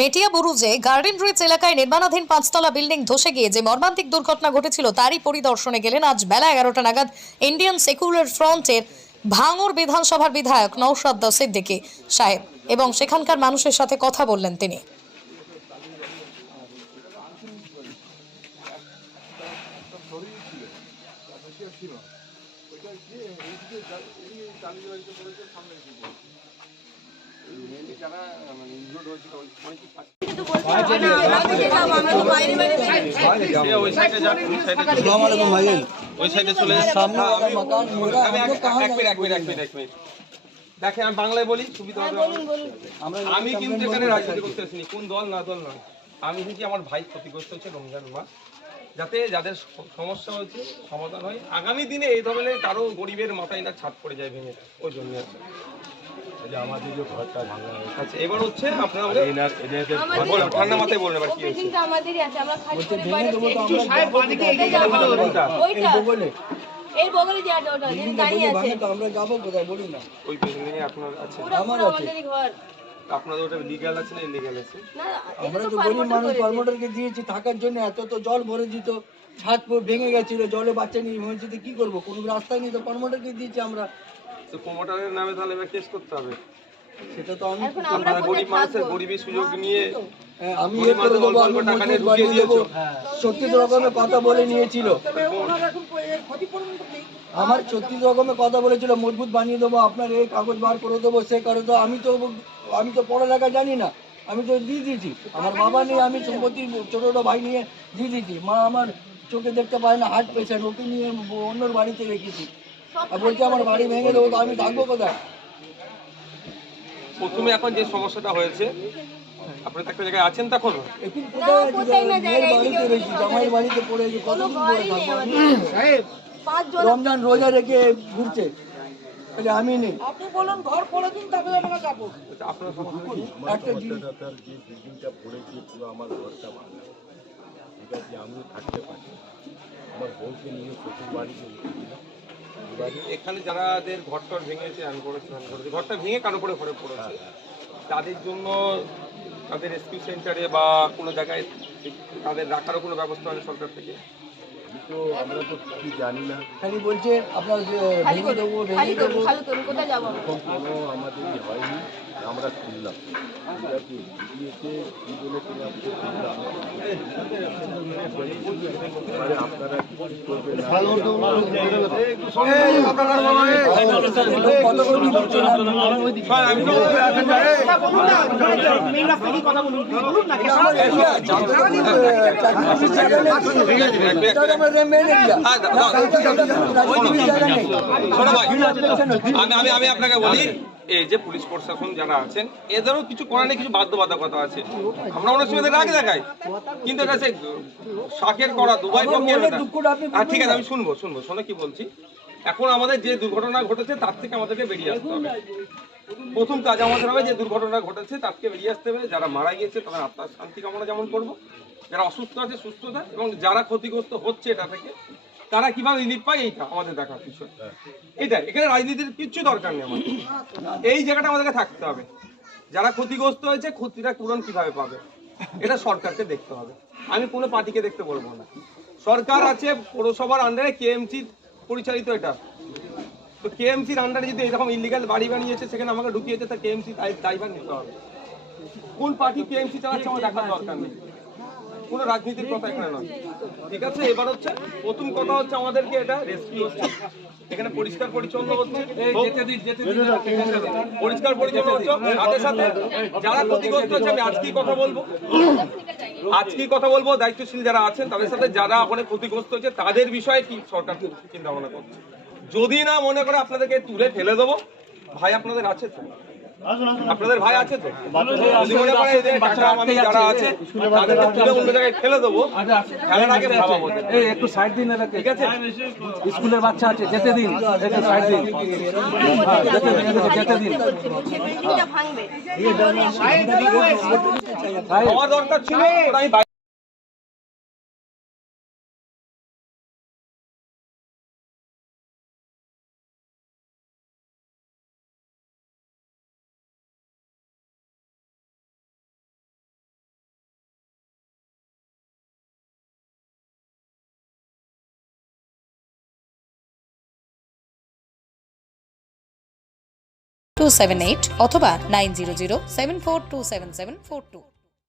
মেটিয়া বুরুজে garden rich এলাকায় নির্মাণাধীন 5তলা building ধসে গিয়ে যে মর্মান্তিক দুর্ঘটনা ঘটেছিল তারই পরিদর্শনে গেলেন আজ বেলা 11টা নাগাদ ইন্ডিয়ান সেকুলার ফ্রন্টের ভাঙড় বিধানসভার বিধায়ক নওশাদ সিদ্দিকী সাহেব এবং সেখানকার মানুষের সাথে কথা বললেন তিনি। দেখেন আমি বাংলায় বলি সুবিধা হবে। আমি কিন্তু এখানে রাজনীতি করতে আসিনি, কোন দল না দল নয়। আমি কিন্তু আমার ভাই ক্ষতিগ্রস্ত হচ্ছে রমজান মাস, যাতে যাদের সমস্যা হয়েছে সমাধান হয়। আগামী দিনে এই ধরনের কারো গরিবের মাথায় না ছাদ পড়ে যায় ভেঙে, ওই জন্য আছে। আমাদের যে ঘরটা ভাঙা হয়েছে, আচ্ছা এবার হচ্ছে আপনারা ঠান্ডা মাথায় বলুন এবার কি হয়েছে। এর বগলে যে ওটা দাঁড়িয়ে আছে তো আমরা যাব কোথায় বলুন না। ওই বিল্ডিং এ আপনার আছে, আমার আছে। আমাদেরই ঘর। আপনাদের ওটা লিগ্যাল আছে না ইলিগ্যাল আছে? না আমরা তো গরিব মানুষ, কর্মটারকে দিয়েছি থাকার জন্য, এত তো জল ভরে দিত, ছাদ ভেঙে গেছিল, জলে বাচ্চা নিয়ে মসজিদে কি করবো, কোনো রাস্তায় নেই, তো কর্মটারকে দিয়েছি আমরা। তো প্রমোটারের নামে তাহলে এবার কেস করতে হবে। সেটা তো আমি এখন আমরা গরিব মানুষের গরিবের সুযোগ নিয়ে আমি ইয়ে করে দেবো, আমি মজবুত বানিয়ে দেবো, 36 রকমের কথা বলে নিয়েছিল। আমার 36 রকমের কথা বলেছিল, মজবুত বানিয়ে দেবো, আপনার এই কাগজ বার করে দেবো, সে করে তো আমি তো পড়ালেখা জানি না, আমি তো দিয়ে দিয়েছি। আমার বাবা নিয়ে আমি সম্পত্তি ছোটো ভাই নিয়ে দিয়ে দিয়েছি। মা আমার চোখে দেখতে পায় না, হার্ট পেশেন্ট, ওকে নিয়ে অন্যর বাড়িতে রেখেছি। আর বলছে আমার বাড়ি ভেঙে দেবো, তো আমি থাকবো কোথায়? প্রথমে এখন যে সমস্যাটা হয়েছে, আপনি তো একটা জায়গায় আছেন তখন এখন কোথায় আছি? মেয়ের বাড়িতে রয়েছি, জামাইয়ের বাড়িতে পড়েছি, কতদিন পরে থাকবো? রমজান রোজা রেখে ঘুরছে, আমি নেই। আপনি বলুন ঘর করে দিন, তবে আমরা যাবো। আপনার একটা জিনিস যে বিল্ডিংটা পড়েছে পুরো আমার ঘরটা ভাঙা, ঠিক আছে, আমিও থাকতে পারি। আমার বউকে নিয়ে শ্বশুর বাড়িতে উঠেছিলাম। এখানে যারাদের ঘরটর ভেঙেছে, ঘরটা ভেঙে কারো করে ঘরে পড়েছে, তাদের জন্য তাদের রেস্কিউ সেন্টারে বা কোনো জায়গায় তাদের রাখারও কোনো ব্যবস্থা হয় সরকার থেকে? আমরা তো কিছু জানি না, খালি বলছে আপনার ভেঙে দেবো, ভেঙে দেবো। কোথায় যাবো? এখন কোনো আমাদের হয়নি, আমরা শুনলাম। ঠিক আছে, দিদিয়েছে কী বলে তিনি আমাকে শুনলাম। এবারে আপনারা কি করবেন না আমি আপনাকে বলি, এই যে পুলিশ প্রশাসন যারা আছেন, এদেরও কিছু করার নেই, কিছু বাধ্যবাধকতা আছে। আমরা অনেক সময় রাগ দেখাই, কিন্তু এটা সে শাকের করা দুবাই পক্ষে। ঠিক আছে, আমি শুনবো শোনো কি বলছি। এখন আমাদের যে দুর্ঘটনা ঘটেছে তার থেকে আমাদেরকে বেরিয়ে আসতে হবে। প্রথম কাজ আমাদের হবে যে দুর্ঘটনা ঘটেছে তার থেকে বেরিয়ে আসতে হবে। যারা মারা গিয়েছে তাদের আত্মার শান্তি কামনা যেমন করবো, যারা অসুস্থ আছে সুস্থতা, এবং যারা ক্ষতিগ্রস্ত হচ্ছে এটা থেকে তারা কিভাবে রিলিফ পায়, এইটা আমাদের দেখার বিষয়। এটা এখানে রাজনীতির কিচ্ছু দরকার নেই আমাদের, এই জায়গাটা আমাদেরকে থাকতে হবে। যারা ক্ষতিগ্রস্ত হয়েছে ক্ষতিটা পূরণ কিভাবে পাবে এটা সরকারকে দেখতে হবে। আমি কোনো পার্টিকে দেখতে বলবো না। সরকার আছে পৌরসভার আন্ডারে, কেএমসি পরিচালিত এটা, তো কেএমসির আন্ডারে যদি এরকম ইলিগাল বাড়ি বানিয়েছে, সেখানে আমাকে ঢুকিয়েছে, তা কেএমসি দায়ভার নিতে হবে। কোন পার্টি কেএমসি চালাচ্ছে আমার দেখার দরকার নেই, কোনো রাজনীতির কথা এখানে নয়। ঠিক আছে, এবার হচ্ছে প্রথম কথা হচ্ছে আমাদেরকে এটা রেস্কিউ হচ্ছে, এখানে পরিষ্কার পরিচ্ছন্ন হচ্ছে, পরিষ্কার পরিচ্ছন্ন হচ্ছে। সাথে সাথে যারা ক্ষতিগ্রস্ত হচ্ছে, আমি আজকেই কথা বলবো দায়িত্বশীল যারা আছেন তাদের সাথে, যারা ওখানে ক্ষতিগ্রস্ত হচ্ছে তাদের বিষয়ে কি সরকার চিন্তা ভাবনা করছে। যদি না মনে করে আপনাদেরকে তুলে ফেলে দেবো, ভাই আপনাদের আছে তো, আপনাদের ভাই আছে তো, যদি মনে করে যে যারা আছে তাদেরকে তুলে অন্য জায়গায় ফেলে দেবো, ফেলার আগে ভাবাবো। একটু সাইড দিন, ঠিক আছে, স্কুলের বাচ্চা আছে, যেতে দিন, একটু সাইড দিন, যেতে দিন। আমার দরকার ছিল আমি 278 অথবা 9007427742।